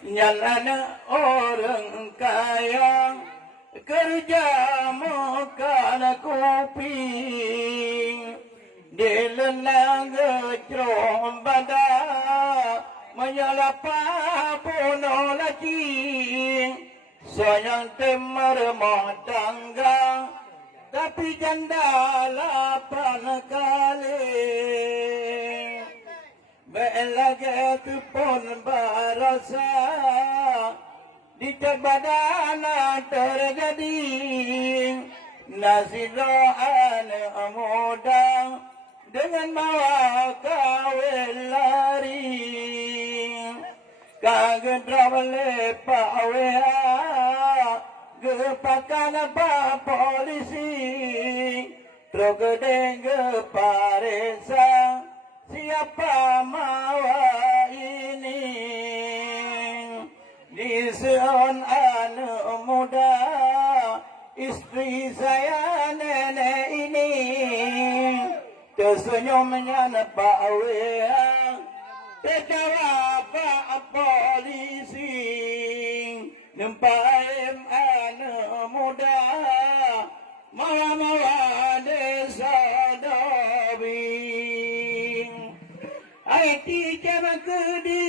Jalan orang kaya kerja makan kuping dilenang gecrom badak menyalapa puno lagi sayang temar tangga tapi janda 8 kali belagat pun berasa di badan terjadi nasiloan muda dengan bawa kawin lari kaget rawale pawea gepakan pa polisi trogedeng geparesa siapa mawa ini di seon anak muda istri saya nenek ini tersenyumnya Pak Wea tertawa Pak polisi nempaim anak muda mawa desa Dobing IT jam kedua